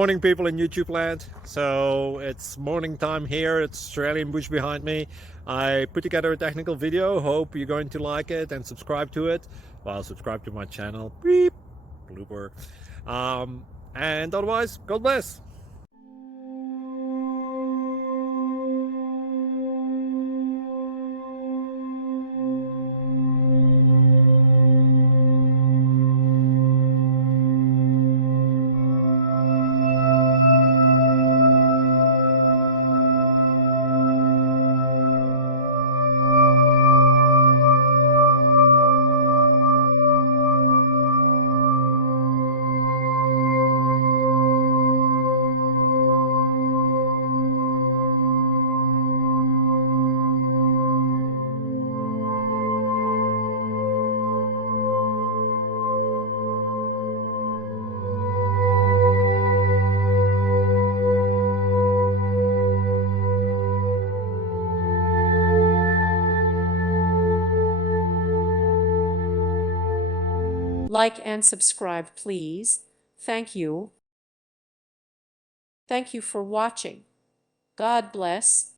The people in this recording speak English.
Morning, people in YouTube land. So it's morning time here. It's Australian bush behind me. I put together a technical video. Hope you're going to like it and subscribe to it. Well, subscribe to my channel. Beep. Blooper. And otherwise, God bless. Like and subscribe, please. Thank you. Thank you for watching. God bless.